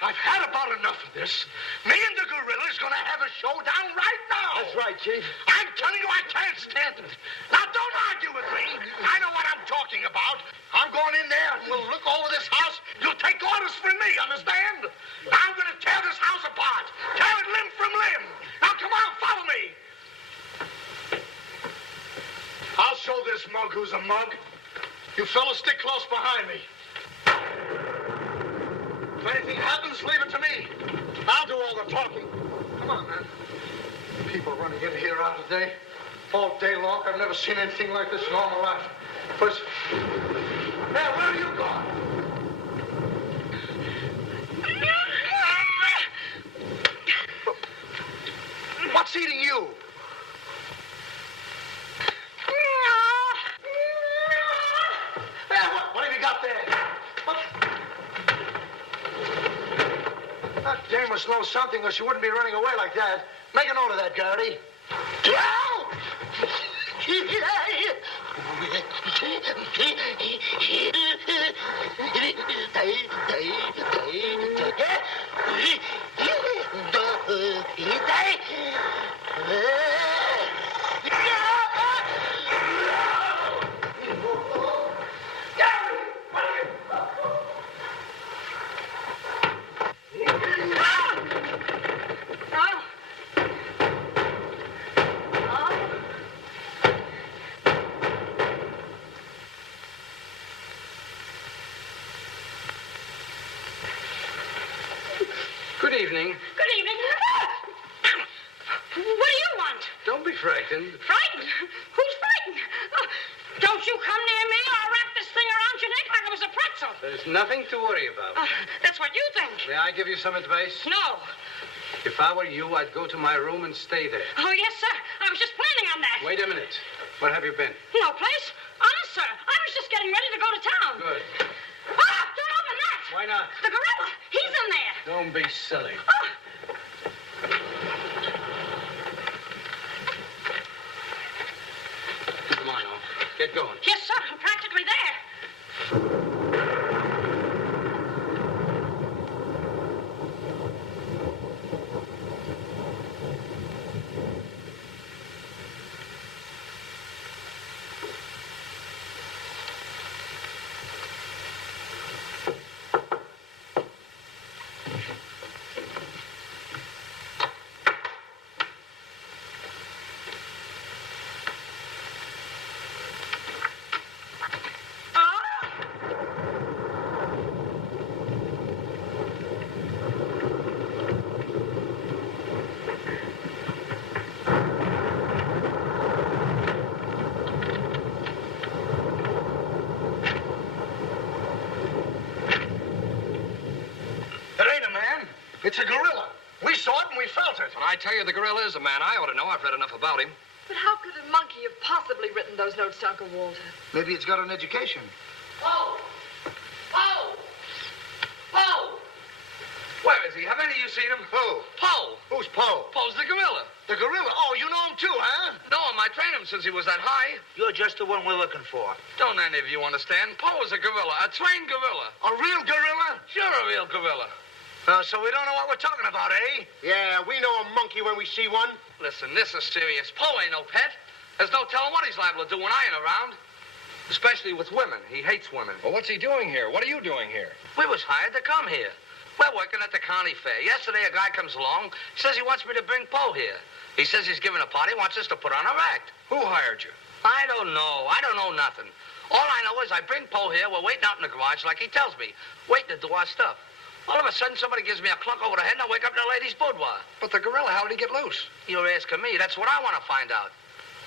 I've had about enough of this. Me and the gorilla's gonna have a showdown right now. That's right, Chief. I'm telling you, I can't stand it. Now, don't argue with me. I know what I'm talking about. I'm going in there and we'll look over this house. You'll take orders from me, understand? Now I'm gonna tear this house apart. Tear it limb from limb. Now, come on, follow me. I'll show this mug who's a mug. You fellas stick close behind me. If anything happens, leave it to me. I'll do all the talking. Come on, man. People running in here out of day. All day long. I've never seen anything like this in all my life. First... Hey, where are you going? What's eating you? Hey, what have you got there? What? That dame must know something or she wouldn't be running away like that. Make a note of that, Garrity. Good evening. Good evening. What do you want? Don't be frightened. Frightened? Who's frightened? Don't you come near me or I'll wrap this thing around your neck like it was a pretzel. There's nothing to worry about. That's what you think. May I give you some advice? No. If I were you, I'd go to my room and stay there. Oh, yes, sir. I was just planning on that. Wait a minute. Where have you been? No place. Honest, sir. I was just getting ready to go to town. Good. Don't open that. Why not? The gorilla. He's in there. Don't be silly. Come on, now. Get going. Yes, sir. I'm practically there. It's a gorilla. We saw it and we felt it. When I tell you the gorilla is a man, I ought to know. I've read enough about him. But how could a monkey have possibly written those notes to Uncle Walter? Maybe it's got an education. Poe! Poe! Poe! Where is he? Have any of you seen him? Who? Poe. Who's Poe? Poe's the gorilla. The gorilla? Oh, you know him too, huh? No, I trained him since he was that high. You're just the one we're looking for. Don't any of you understand? Poe is a gorilla, a trained gorilla. A real gorilla? Sure, a real gorilla. So we don't know what we're talking about, eh? Yeah, we know a monkey when we see one. Listen, this is serious. Poe ain't no pet. There's no telling what he's liable to do when I ain't around. Especially with women. He hates women. Well, what's he doing here? What are you doing here? We was hired to come here. We're working at the county fair. Yesterday, a guy comes along, says he wants me to bring Poe here. He says he's giving a party, wants us to put on our act. Who hired you? I don't know. I don't know nothing. All I know is I bring Poe here, we're waiting out in the garage like he tells me, waiting to do our stuff. All of a sudden, somebody gives me a clunk over the head and I wake up in a lady's boudoir. But the gorilla, how did he get loose? You're asking me. That's what I want to find out.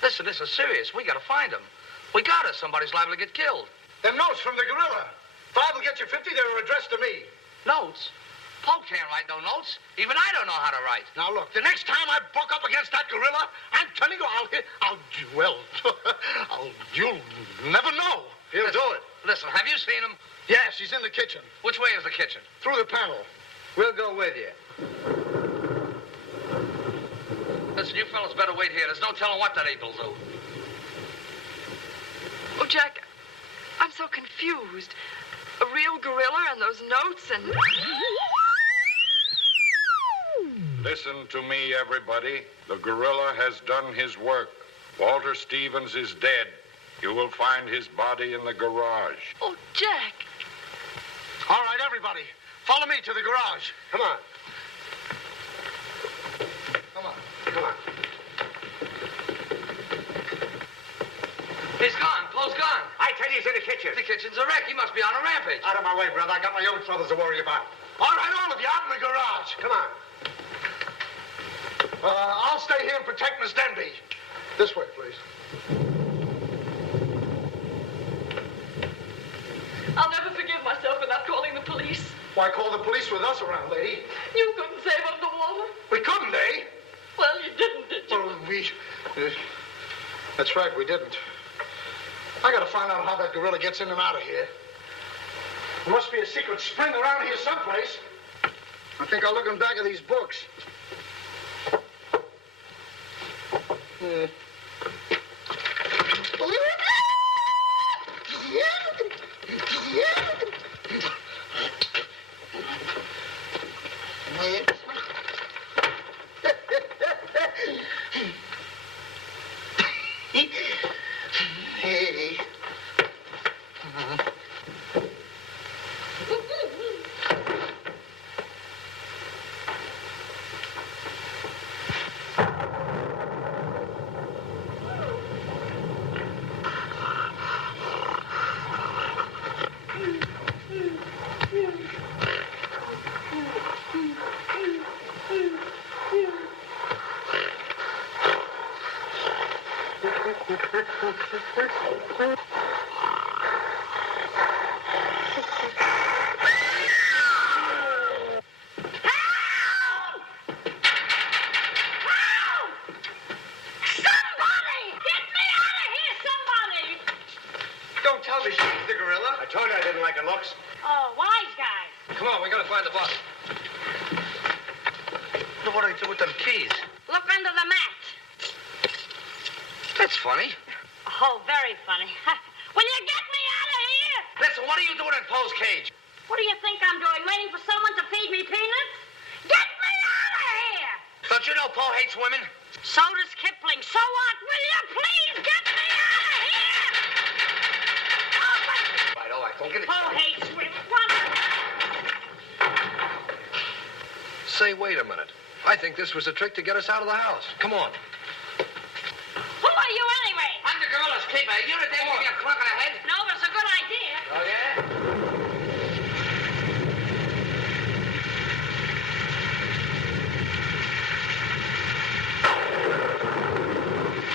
Listen, this is serious. We got to find him. We got to. Somebody's liable to get killed. Them notes from the gorilla. If I will get you 50, they were addressed to me. Notes? Poe can't write no notes. Even I don't know how to write. Now, look, the next time I buck up against that gorilla, I'm telling you, you'll never know. He'll do it. Listen, have you seen him? Yes, he's in the kitchen. Which way is the kitchen? Through the panel. We'll go with you. Listen, you fellas better wait here. There's no telling what that ape will do. Oh, Jack, I'm so confused. A real gorilla and those notes and... Listen to me, everybody. The gorilla has done his work. Walter Stevens is dead. You will find his body in the garage. Oh, Jack. All right, everybody. Follow me to the garage. Come on. Come on. Come on. He's gone. Poe's gone. I tell you, he's in the kitchen. The kitchen's a wreck. He must be on a rampage. Out of my way, brother. I got my own troubles to worry about. All right, all of you, out in the garage. Come on. I'll stay here and protect Miss Denby. This way, please. I'll never forgive myself for not calling the police. Why call the police with us around, lady? You couldn't save up the water. We couldn't, eh? Well, you didn't, did you? Well, that's right, we didn't. I gotta find out how that gorilla gets in and out of here. There must be a secret spring around here someplace. I think I'll look in back of these books. Hey. Don't tell me she's the gorilla. I told you I didn't like her looks. Oh, wise guy. Come on, we gotta find the body. What do I do with them keys? Look under the mat. That's funny. Oh, very funny. Will you get me out of here? Listen, what are you doing in Poe's cage? What do you think I'm doing? Waiting for someone to feed me peanuts? Get me out of here! Don't you know Poe hates women? So does Kipling. So what? Will you please get me out of here? All right, don't get it. Poe hates women. What? Say, wait a minute. I think this was a trick to get us out of the house. Come on. Who are you anyway? I'm the gorilla's keeper. You the day give me a clunk on the head? No, but it's a good idea. Oh, yeah?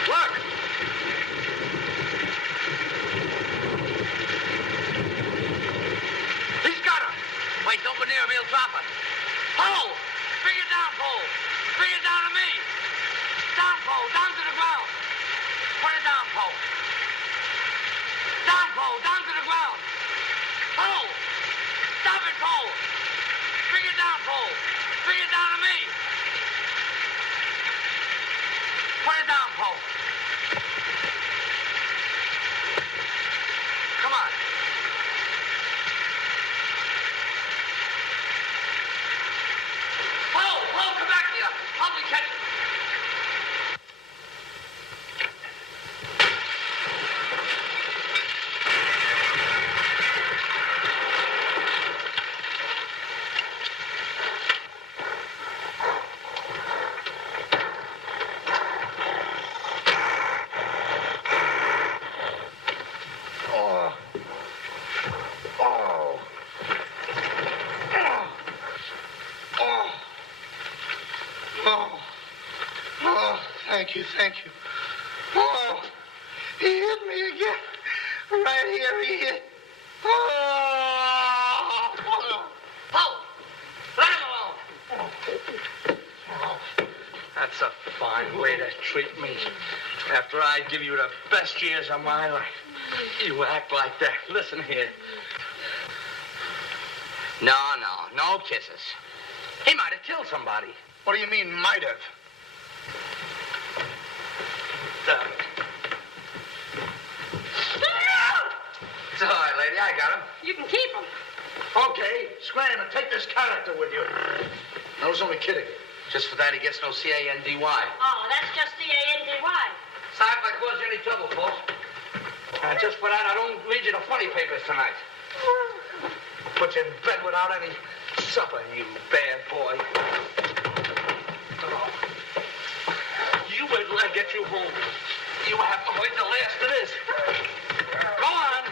Look! He's got her. Wait, don't go near him. He'll drop her. Poe! Bring it down, Poe. Bring it down to me. Down, Poe. Down to the ground. Put it down, Poe. Down, Poe. Down to the ground. Poe! Stop it, Poe. Bring it down, Poe. Bring it down to me. Put it down, Poe. Come on. Poe, come back here. Help me catch it. Thank you, thank you. Oh, he hit me again. Right here, he hit. Oh! Paul! Let him alone! That's a fine way to treat me. After I give you the best years of my life, you act like that. Listen here. No kisses. He might have killed somebody. What do you mean, might have? It's all right, lady. I got him. You can keep him. Okay, scram and take this character with you. I was only kidding. Just for that, he gets no C-A-N-D-Y. Oh, that's just C-A-N-D-Y. Sorry if I caused you any trouble, folks. Just for that, I don't read you the funny papers tonight. Put you in bed without any supper, you bad boy. Oh. You wait till I get you home. You have to wait the last of this. Go on.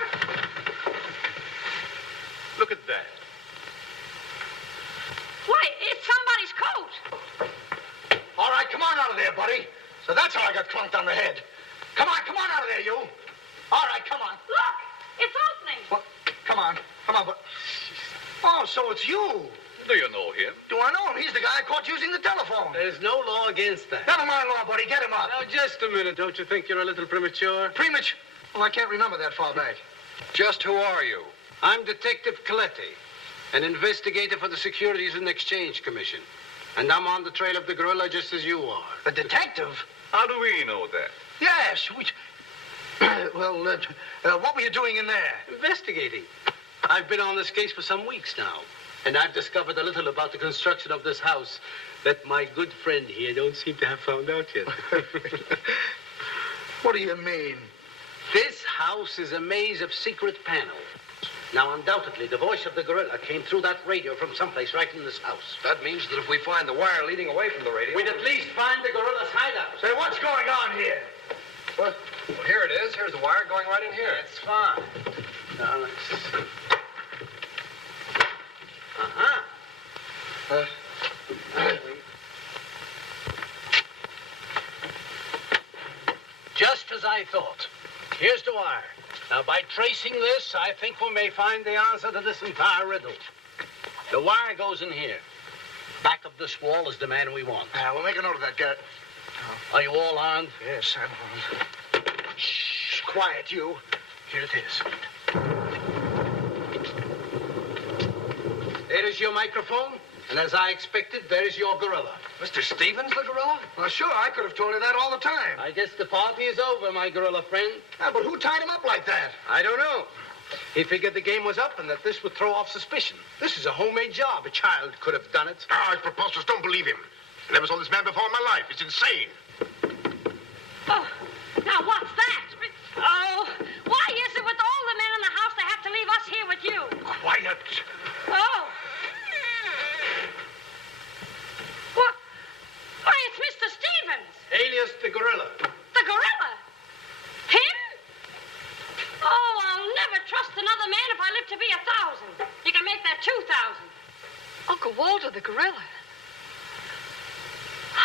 Look at that. Why, it's somebody's coat. All right, come on out of there, buddy. So that's how I got clunked on the head. Come on out of there, you. All right, come on. Look, it's opening. What? Come on, but... Oh, so it's you. Do you know him? Do I know him? He's the guy I caught using the telephone. There's no law against that. Never mind law, buddy. Get him up. Now, just a minute. Don't you think you're a little premature? Premature? Well, I can't remember that far back. Just who are you? I'm Detective Coletti, an investigator for the Securities and Exchange Commission. And I'm on the trail of the gorilla just as you are. A detective? How do we know that? Yes. Well, what were you doing in there? Investigating. I've been on this case for some weeks now. And I've discovered a little about the construction of this house that my good friend here don't seem to have found out yet. What do you mean? This house is a maze of secret panels. Now, undoubtedly, the voice of the gorilla came through that radio from someplace right in this house. That means that if we find the wire leading away from the radio... We'd at least find the gorilla's hideout. Say, what's going on here? What? Well, here it is. Here's the wire going right in here. That's fine. Now, let's see. Just as I thought. Here's the wire. Now, by tracing this, I think we may find the answer to this entire riddle. The wire goes in here. Back of this wall is the man we want. We'll make a note of that, Garrett. Are you all armed? Yes, I'm armed. Shh, quiet, you. Here it is. There is your microphone, and as I expected, there is your gorilla. Mr. Stevens, the gorilla? Well, sure, I could have told you that all the time. I guess the party is over, my gorilla friend. But who tied him up like that? I don't know. He figured the game was up and that this would throw off suspicion. This is a homemade job. A child could have done it. It's preposterous. Don't believe him. I never saw this man before in my life. He's insane. Oh, now what's that? Oh, why is it with all the men in the house they have to leave us here with you? Quiet. Oh. What? Why, it's Mr. Stevens. Alias the gorilla. The gorilla? Him? Oh, I'll never trust another man if I live to be 1,000. You can make that 2,000. Uncle Walter, the gorilla.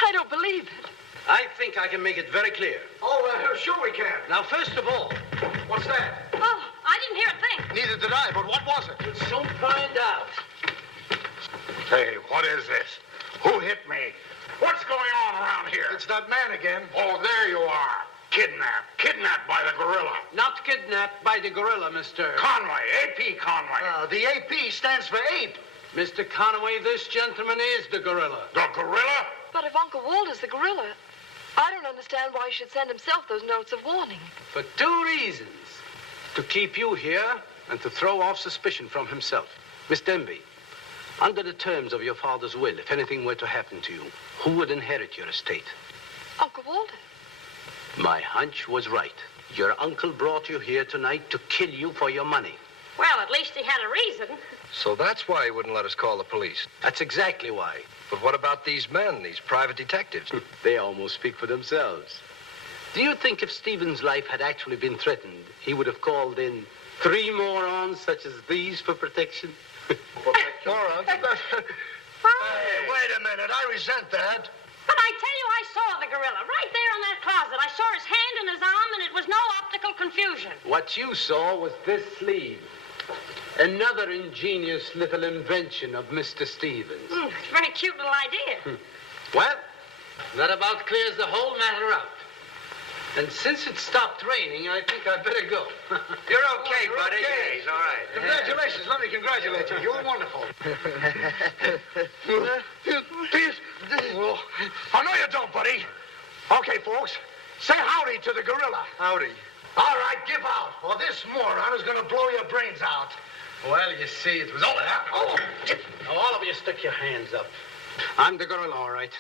I don't believe it. I think I can make it very clear. Sure we can. Now, first of all, What's that? Oh, I didn't hear a thing. Neither did I, but what was it? we'll soon find out. Hey, what is this? Who hit me? What's going on around here? It's that man again. Oh, there you are. Kidnapped. Kidnapped by the gorilla. Not kidnapped by the gorilla, Mr. Conway. A.P. Conway. The AP stands for ape. Mr. Conway, this gentleman is the gorilla. The gorilla? But if Uncle Walter's the gorilla, I don't understand why he should send himself those notes of warning. For 2 reasons. To keep you here and to throw off suspicion from himself. Miss Denby, under the terms of your father's will, if anything were to happen to you, who would inherit your estate? Uncle Walter. My hunch was right. Your uncle brought you here tonight to kill you for your money. Well, at least he had a reason. So that's why he wouldn't let us call the police. That's exactly why. But what about these men, these private detectives? They almost speak for themselves. Do you think if Stephen's life had actually been threatened, he would have called in 3 morons such as these for protection? Morons? Hey, wait a minute. I resent that. But I I tell you, I saw the gorilla right there in that closet. I saw his hand and his arm, and it was no optical confusion. What you saw was this sleeve. Another ingenious little invention of Mr. Stevens. It's a very cute little idea. Well, that about clears the whole matter up. And since it stopped raining, I think I'd better go. You're okay, buddy. okay. Yeah, he's all right. Congratulations. Let me congratulate you. You were wonderful. Oh, no, you don't, buddy. Okay, folks. Say howdy to the gorilla. Howdy. All right, give out, or this moron is going to blow your brains out. Well, you see, it was all that. Oh. Now, all of you stick your hands up. I'm the gorilla, all right.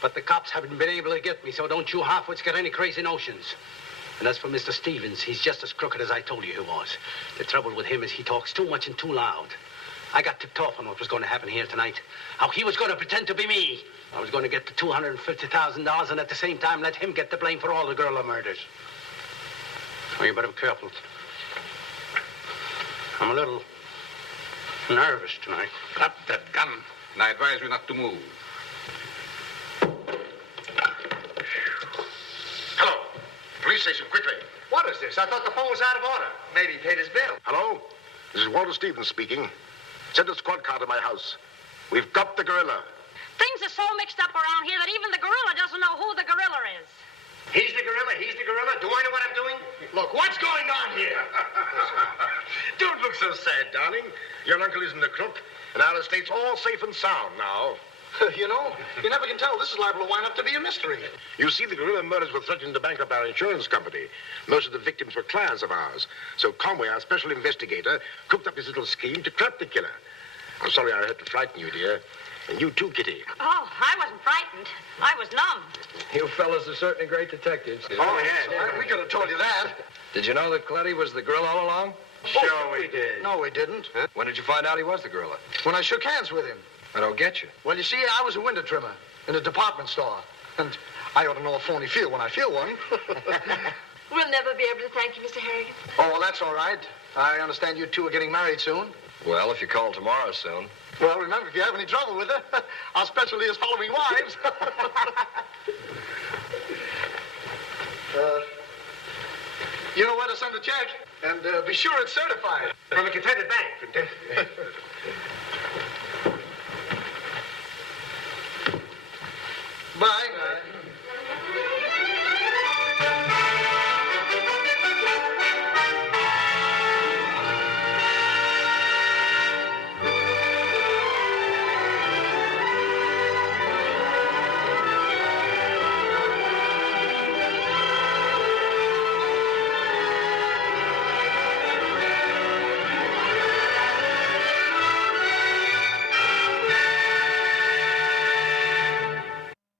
But the cops haven't been able to get me, so don't you halfwits get any crazy notions. And as for Mr. Stevens, he's just as crooked as I told you he was. The trouble with him is he talks too much and too loud. I got tipped off on what was going to happen here tonight. How he was going to pretend to be me. I was going to get the $250,000 and at the same time let him get the blame for all the gorilla murders. So you better be careful. I'm a little nervous tonight. Drop that gun, and I advise you not to move. Hello. Police station, quickly. What is this? I thought the phone was out of order. Maybe he paid his bill. Hello? This is Walter Stevens speaking. Send a squad car to my house. We've got the gorilla. Things are so mixed up around here that even the gorilla doesn't know who the gorilla is. He's the gorilla. He's the gorilla. Do I know what I'm doing? Look, what's going on here? Don't look so sad, darling. Your uncle isn't a crook, and our estate's all safe and sound now. You know, you never can tell. This is liable to wind up to be a mystery. You see, the gorilla murders were threatening to bankrupt our insurance company. Most of the victims were clients of ours. So Conway, our special investigator, cooked up his little scheme to trap the killer. I'm sorry I had to frighten you, dear. And you too, Kitty. Oh, I wasn't frightened. I was numb. You fellas are certainly great detectives. Oh, yeah. We could have told you that. Did you know that Cletty was the gorilla all along? Sure we did. No, we didn't. When did you find out he was the gorilla? When I shook hands with him. I don't get you. Well, you see, I was a window trimmer in a department store. And I ought to know a phony feel when I feel one. We'll never be able to thank you, Mr. Harrigan. Oh, well, that's all right. I understand you two are getting married soon. Well, if you call tomorrow soon. Well, remember, if you have any trouble with her, our specialty is following wives. You know where to send a check, and be sure it's certified. From a Confederate bank. Bye.